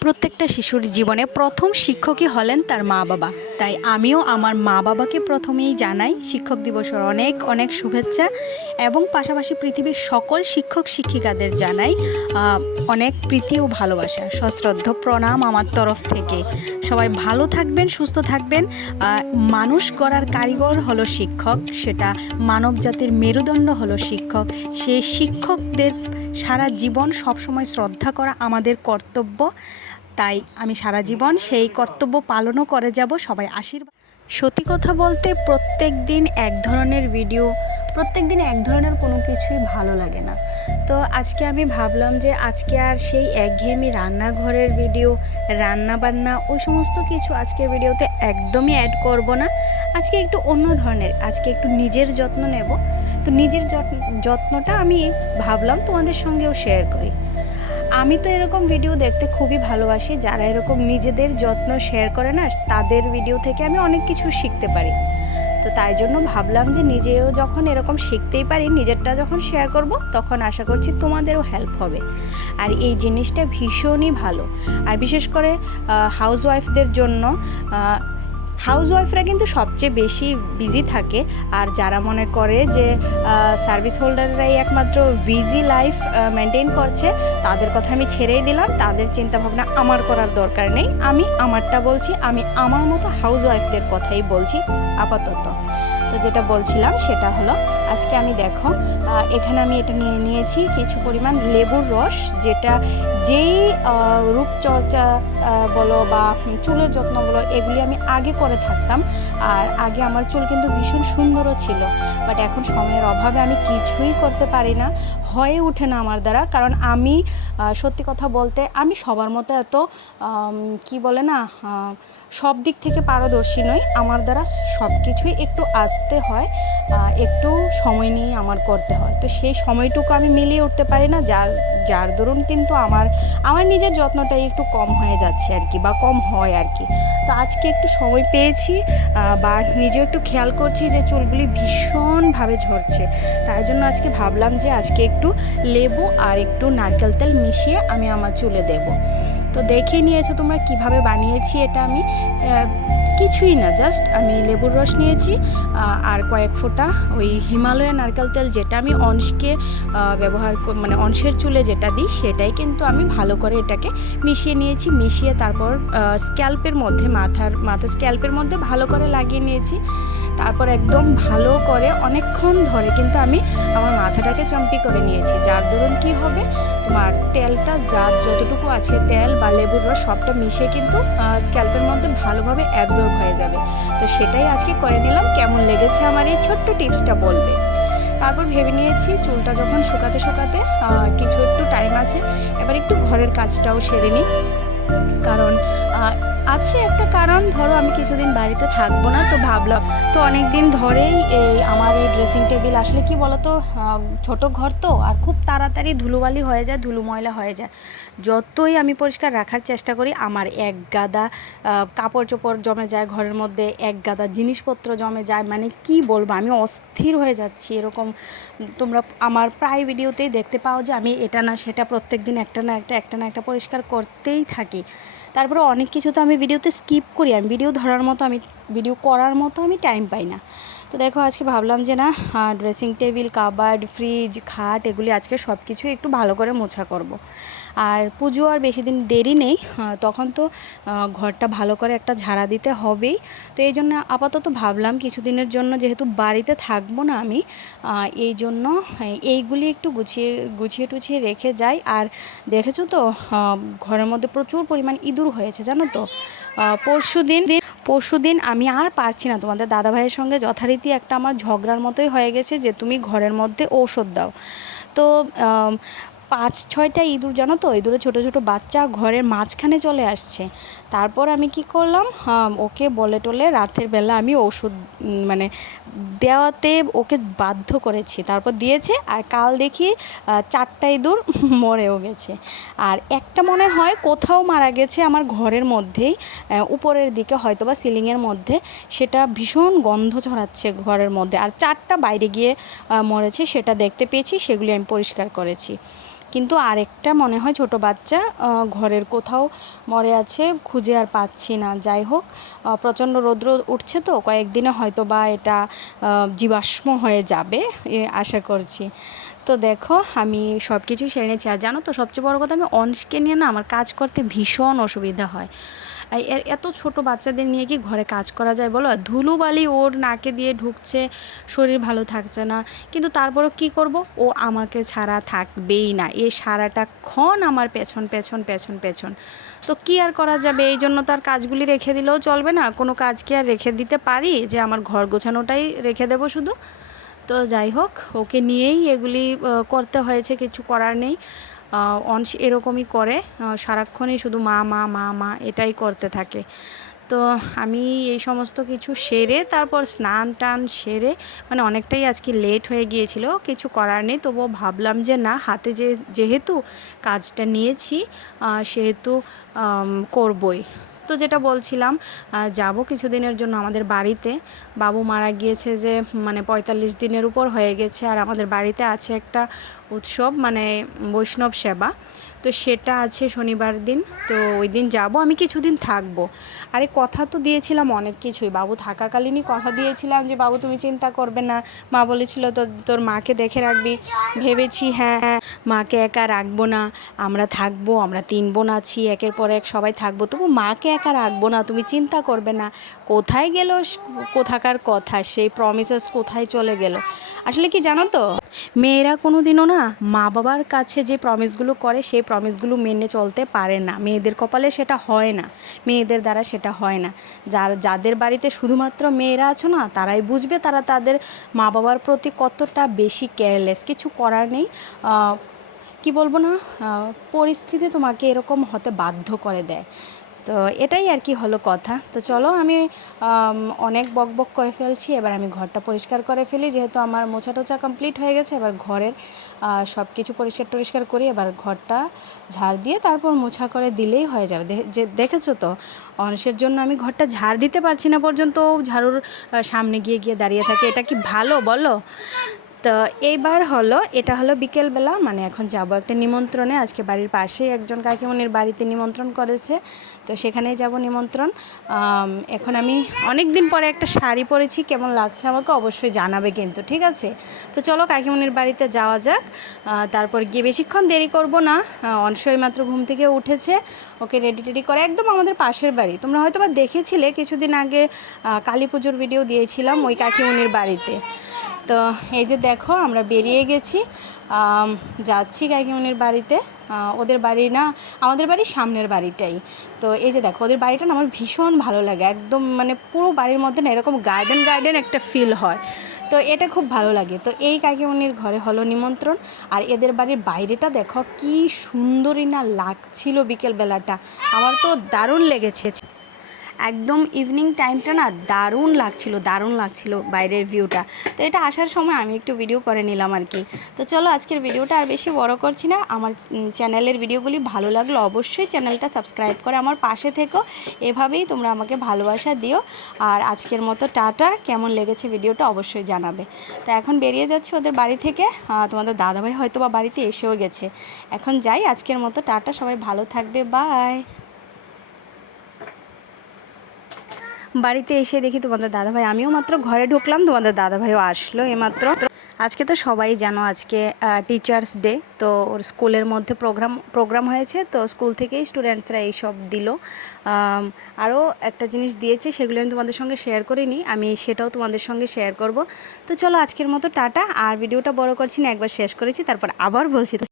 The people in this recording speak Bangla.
প্রত্যেকটা শিশুর জীবনে প্রথম শিক্ষকই হলেন তার মা বাবা। তাই আমিও আমার মা বাবাকে প্রথমেই জানাই, শিক্ষক দিবসের অনেক অনেক শুভেচ্ছা। এবং পাশাপাশি পৃথিবীর সকল শিক্ষক শিক্ষিকাদের জানাই অনেক প্রীতি ও ভালোবাসা। সশ্রদ্ধ প্রণাম আমার তরফ থেকে। সবাই ভালো থাকবেন, সুস্থ থাকবেন। মানুষ গড়ার কারিগর হলো শিক্ষক, সেটা মানব জাতির মেরুদণ্ড হলো শিক্ষক। সেই শিক্ষকদের সারা জীবন সবসময় শ্রদ্ধা করা আমাদের কর্তব্য। তাই আমি সারা জীবন সেই কর্তব্য পালনও করে যাব। সবাই আশীর্বাদ। সত্যি কথা বলতে প্রত্যেক দিন এক ধরনের ভিডিও প্রত্যেক দিন এক ধরনের কোনো কিছুই ভালো লাগে না। তো আজকে আমি ভাবলাম যে আজকে আর সেই একঘেয়েমি রান্নাঘরের ভিডিও রান্না বান্না ওই সমস্ত কিছু আজকের ভিডিওতে একদমই অ্যাড করব না। আজকে একটু অন্য ধরনের, আজকে একটু নিজের যত্ন নেব। তো নিজের যত্ন, যত্নটা আমি ভাবলাম তোমাদের সঙ্গেও শেয়ার করি। আমি তো এরকম ভিডিও দেখতে খুবই ভালোবাসি, যারা এরকম নিজেদের যত্ন শেয়ার করে না, তাদের ভিডিও থেকে আমি অনেক কিছু শিখতে পারি। তো তাই জন্য ভাবলাম যে নিজেও যখন এরকম শিখতেই পারি, নিজেরটা যখন শেয়ার করব, তখন আশা করছি তোমাদেরও হেল্প হবে। আর এই জিনিসটা ভীষণই ভালো। আর বিশেষ করে হাউস ওয়াইফদের জন্য হাউস ওয়াইফরা কিন্তু সবচেয়ে বেশি বিজি থাকে। আর যারা মনে করে যে সার্ভিস হোল্ডাররাই একমাত্র বিজি লাইফ মেনটেন করছে, তাদের কথা আমি ছেড়েই দিলাম। তাদের চিন্তা ভাবনা আমার করার দরকার নেই। আমি আমারটা বলছি, আমি আমার মতো হাউস ওয়াইফদের কথাই বলছি, আপাতত। তো যেটা বলছিলাম সেটা হলো আজকে আমি দেখো এখানে আমি এটা নিয়ে নিয়েছি কিছু পরিমাণ লেবুর রস, যেটা যেই রূপচর্চা বলো বা চুলের যত্ন বলো, এগুলি আমি আগে করে থাকতাম। আর আগে আমার চুল কিন্তু ভীষণ সুন্দরও ছিল বাট এখন সময়ের অভাবে আমি কিছুই করতে পারি না, হয়ে ওঠে না আমার দ্বারা। কারণ আমি সত্যি কথা বলতে আমি সবার মতো এত কি বলে না সব দিক থেকে পারদর্শী নই। আমার দ্বারা সব কিছুই একটু আসতে হয় একটু সময় নিয়ে আমার করতে হয়। তো সেই সময়টুকু আমি মিলিয়ে উঠতে পারি না, যার যার দরুন কিন্তু আমার আমার নিজের যত্নটাই একটু কম হয়ে যাচ্ছে আর কি বা কম হয় আর কি। তো আজকে একটু সময় পেয়েছি বা নিজেও একটু খেয়াল করছি যে চুলগুলি ভীষণভাবে ঝরছে। তাই জন্য আজকে ভাবলাম যে আজকে একটু লেবু আর একটু নারকেল তেল মিশিয়ে আমি আমার চুলে দেবো। তো দেখে নিয়েছো তোমরা কীভাবে বানিয়েছি এটা আমি। কিছুই না জাস্ট আমি লেবুর রস নিয়েছি আর কয়েক ফোঁটা ওই হিমালয়ান নারকেল তেল যেটা আমি অংশকে ব্যবহার মানে অংশের চুলে যেটা দিই সেটাই কিন্তু আমি ভালো করে এটাকে মিশিয়ে নিয়েছি, মিশিয়ে তারপর স্ক্যাল্পের মধ্যে মাথার মাথা স্ক্যাল্পের মধ্যে ভালো করে লাগিয়ে নিয়েছি। তারপর একদম ভালো করে অনেকক্ষণ ধরে কিন্তু আমি আমার মাথাটাকে চাম্পি করে নিয়েছি। যার দরুন কি হবে? তোমার তেলটা যার যতটুকু আছে তেল বা লেবুর রস সবটা মিশে কিন্তু স্ক্যাল্পের মধ্যে ভালোভাবে অ্যাবজর্ব হয়ে যাবে। তো সেটাই আজকে করে নিলাম। কেমন লেগেছে আমার এই ছোট্ট টিপসটা বলবে। তারপর ভেবে নিয়েছি চুলটা যখন শুকাতে শুকাতে কিছু একটু টাইম আছে, এবার একটু ঘরের কাজটাও সেরে নিই। কারণ আছে একটা কারণ, ধরো আমি কিছুদিন বাড়িতে থাকব না, তো ভাবলাম, তো অনেক দিন ধরেই এই আমার এই ড্রেসিং টেবিল আসলে কি বলতো ছোট ঘর তো, আর খুব তাড়াতাড়ি ধুলোবালি হয়ে যায়, ধুলো ময়লা হয়ে যায়। যতই আমি পরিষ্কার রাখার চেষ্টা করি, আমার এক গাদা কাপড় চোপড় জমে যায় ঘরের মধ্যে, এক গাদা জিনিসপত্র জমে যায় মানে কি বলব, আমি অস্থির হয়ে যাচ্ছি এরকম। তোমরা আমার প্রায় ভিডিওতেই দেখতে পাও যে আমি এটা না, সেটা প্রত্যেক দিন একটা না একটা একটা না একটা পরিষ্কার করতেই থাকি। তারপরে অনেক কিছু তো আমি ভিডিওতে স্কিপ করি আমি ভিডিও ধরার মতো, আমি ভিডিও করার মতো আমি টাইম পাই না তো দেখো, আজকে ভাবলাম যে না ড্রেসিং টেবিল কাবার্ড ফ্রিজ খাট, এগুলি আজকে সব কিছু একটু ভালো করে মোছা করব। আর পুজো আর বেশি দিন দেরি নেই তখন তো ঘরটা ভালো করে একটা ঝাড়া দিতে হবেই। তো এই জন্য আপাতত ভাবলাম কিছুদিনের জন্য যেহেতু বাড়িতে থাকব না আমি এই জন্য হ্যাঁ, এইগুলি একটু গুছিয়ে গুছিয়ে টুছিয়ে রেখে যাই। আর দেখেছ তো ঘরের মধ্যে প্রচুর পরিমাণ ইঁদুর হয়েছে জানো তো? পরশু দিন পরশু দিন আমি আর পারছি না। তোমাদের দাদা ভাইয়ের সঙ্গে যথারীতি একটা আমার ঝগড়ার মতোই হয়ে গেছে যে তুমি ঘরের মধ্যে ঔষধ দাও। তো পাঁচ ছয়টা ইঁদুর, জানো তো? ইঁদুরের ছোটো ছোটো বাচ্চা ঘরের মাঝখানে চলে আসছে। তারপর আমি কি করলাম? ওকে বলে টলে রাতের বেলা আমি ওষুধ মানে দেওয়াতে ওকে বাধ্য করেছি। তারপর দিয়েছে আর কাল দেখি চারটা ইঁদুর মরেও গেছে। আর একটা মনে হয় কোথাও মারা গেছে আমার ঘরের মধ্যেই উপরের দিকে হয়তো বা সিলিংয়ের মধ্যে। সেটা ভীষণ গন্ধ ছড়াচ্ছে ঘরের মধ্যে। আর চারটা বাইরে গিয়ে মরেছে, সেটা দেখতে পেয়েছি, সেগুলি আমি পরিষ্কার করেছি। কিন্তু আরেকটা মনে হয় ছোট বাচ্চা ঘরের কোথাও মরে আছে, খুঁজে আর পাচ্ছি না। যাই হোক প্রচণ্ড রৌদ্র উঠছে তো, কয়েকদিনে হয়তো বা এটা জীবাশ্ম হয়ে যাবে আশা করছি। তো দেখো, আমি সব কিছু সেরে নিয়েছি। আর জানো তো, সবচেয়ে বড় কথা আমি অনসকে নিয়ে না আমার কাজ করতে ভীষণ অসুবিধা হয়। এত ছোট বাচ্চাদের নিয়ে কি ঘরে কাজ করা যায় বলো? ধুলোবালি ওর নাকে দিয়ে ঢুকছে, শরীর ভালো থাকছে না। কিন্তু তারপরেও কি করব? ও আমাকে ছাড়া থাকবেই না। এ সারাটা ক্ষণ আমার পেছন পেছন পেছন পেছন। তো কি আর করা যাবে? এই জন্য তো আর কাজগুলি রেখে দিলেও চলবে না। কোনো কাজ কি আর রেখে দিতে পারি? যে আমার ঘর গোছানোটাই রেখে দেবো শুধু। তো যাই হোক, ওকে নিয়েই এগুলি করতে হয়েছে, কিছু করার নেই। অংশ এরকমই করে সারাক্ষণই শুধু মা মা মা মা এটাই করতে থাকে। তো আমি এই সমস্ত কিছু সেরে, তারপর স্নান টান সেরে মানে অনেকটাই আজকে লেট হয়ে গিয়েছিল, কিছু করার নেই, তবুও ভাবলাম যে না, হাতে যে, যেহেতু কাজটা নিয়েছি সেহেতু করবই। তো যেটা বলছিলাম যাব কিছুদিনের জন্য আমাদের বাড়িতে। বাবু মারা গিয়েছে যে মানে পঁয়তাল্লিশ দিনের উপর হয়ে গেছে। আর আমাদের বাড়িতে আছে একটা উৎসব মানে বৈষ্ণব সেবা। তো সেটা আছে শনিবার দিন, তো ওই দিন যাব। আমি কিছুদিন থাকব। আরে কথা তো দিয়েছিলাম অনেক কিছুই। বাবু থাকাকালীনই কথা দিয়েছিলাম যে, বাবু, তুমি চিন্তা করবে না। মা বলেছিল, তো, তোর মাকে দেখে রাখবি। ভেবেছি হ্যাঁ হ্যাঁ মাকে একা রাখব না। আমরা থাকব, আমরা তিন বোন আছি, একের পর এক সবাই থাকব। তবু মাকে একা রাখব না, তুমি চিন্তা করবে না। কোথায় গেল কোথাকার কথা? সেই প্রমিসেস কোথায় চলে গেল? আসলে কি জানো তো? মেয়েরা কোনো দিনও না মা বাবার কাছে যে প্রমিসগুলো করে, সেই প্রমিসগুলো মেনে চলতে পারে না। মেয়েদের কপালে সেটা হয় না। মেয়েদের দ্বারা সেটা হয় না। যার, যাদের বাড়িতে শুধুমাত্র মেয়েরা আছো না, তারাই বুঝবে তারা তাদের মা বাবার প্রতি কতটা বেশি কেয়ারলেস কিছু করার নেই। কি বলব না? পরিস্থিতি তোমাকে এরকম হতে বাধ্য করে দেয়। তো এটাই আর কি হলো কথা। তো চলো আমি অনেক বক বক করে ফেলছি, এবার আমি ঘরটা পরিষ্কার করে ফেলি, যেহেতু আমার মোছা টোচা কমপ্লিট হয়ে গেছে, এবার ঘরের সব কিছু পরিষ্কার টরিষ্কার করি, এবার ঘরটা ঝাড় দিয়ে তারপর মোছা করে দিলেই হয়ে যাবে। যে, দেখেছ তো, অংশের জন্য আমি ঘরটা ঝাড় দিতে পারছি না পর্যন্ত ঝাড়ুর সামনে গিয়ে গিয়ে দাঁড়িয়ে থাকে, এটা কি ভালো বলো? তো এইবার হলো, এটা হলো বিকেলবেলা মানে এখন যাব একটা নিমন্ত্রণে। আজকে বাড়ির পাশেই একজন কাকিমনির বাড়িতে নিমন্ত্রণ করেছে। তো সেখানেই যাব নিমন্ত্রণ। এখন আমি অনেক দিন পরে একটা শাড়ি পরেছি, কেমন লাগছে আমাকে অবশ্যই জানাবে কিন্তু, ঠিক আছে? তো চলো কাকিমনির বাড়িতে যাওয়া যাক। তারপর গিয়ে বেশিক্ষণ দেরি করব না। অনসই মাত্র ঘুম থেকে উঠেছে। ওকে রেডি টেডি করে একদম আমাদের পাশের বাড়ি। তোমরা হয়তো বা দেখেছিলে, কিছুদিন আগে কালী পুজোর ভিডিও দিয়েছিলাম ওই কাকিমনির বাড়িতে। তো এই যে দেখো, আমরা বেরিয়ে গেছি। যাচ্ছি কাকিমনির বাড়িতে। ওদের বাড়ি না, আমাদের বাড়ির সামনের বাড়িটাই। তো এই যে দেখো, ওদের বাড়িটা না আমার ভীষণ ভালো লাগে। একদম মানে পুরো বাড়ির মধ্যে না এরকম গার্ডেন গার্ডেন একটা ফিল হয়। তো এটা খুব ভালো লাগে। তো এই কাকিমনির ঘরে হলো নিমন্ত্রণ। আর এদের বাড়ির বাইরেটা দেখো, কি সুন্দরই না লাগছিল বিকেলবেলাটা। আমার তো দারুণ লেগেছে। একদম ইভিনিং টাইমটা না দারুণ লাগছিল দারুণ লাগছিল বাইরের ভিউটা তো এটা আসার সময় আমি একটু ভিডিও করে নিলাম আর কি। তো চলো আজকের ভিডিওটা আর বেশি বড় করছি না। আমার চ্যানেলের ভিডিওগুলি ভালো লাগল অবশ্যই চ্যানেলটা সাবস্ক্রাইব করে আমার পাশে থেকো। এভাবেই তোমরা আমাকে ভালোবাসা দিও। আর আজকের মতো টাটা। কেমন লেগেছে ভিডিওটা অবশ্যই জানাবে। তো এখন বেরিয়ে যাচ্ছে ওদের বাড়ি থেকে। তোমাদের দাদাভাই হয়তো বা বাড়িতে এসেও গেছে। এখন যাই, আজকের মতো টাটা। সবাই ভালো থাকবে। বাই বাড়িতে এসে দেখি তোমাদের দাদাভাই। আমিও মাত্র ঘরে ঢুকলাম, তোমাদের দাদাভাইও আসলো এমাত্র। আজকে তো সবাই জানো আজকে টিচার্স ডে তো ওর স্কুলের মধ্যে প্রোগ্রাম প্রোগ্রাম হয়েছে, তো স্কুল থেকেই স্টুডেন্টসরা এইসব দিল। আরও একটা জিনিস দিয়েছে, সেগুলো আমি তোমাদের সঙ্গে শেয়ার করিনি আমি সেটাও তোমাদের সঙ্গে শেয়ার করব। তো চলো আজকের মতো টাটা, আর ভিডিওটা বড় করছি না, একবার শেষ করেছি, তারপর আবার বলছি।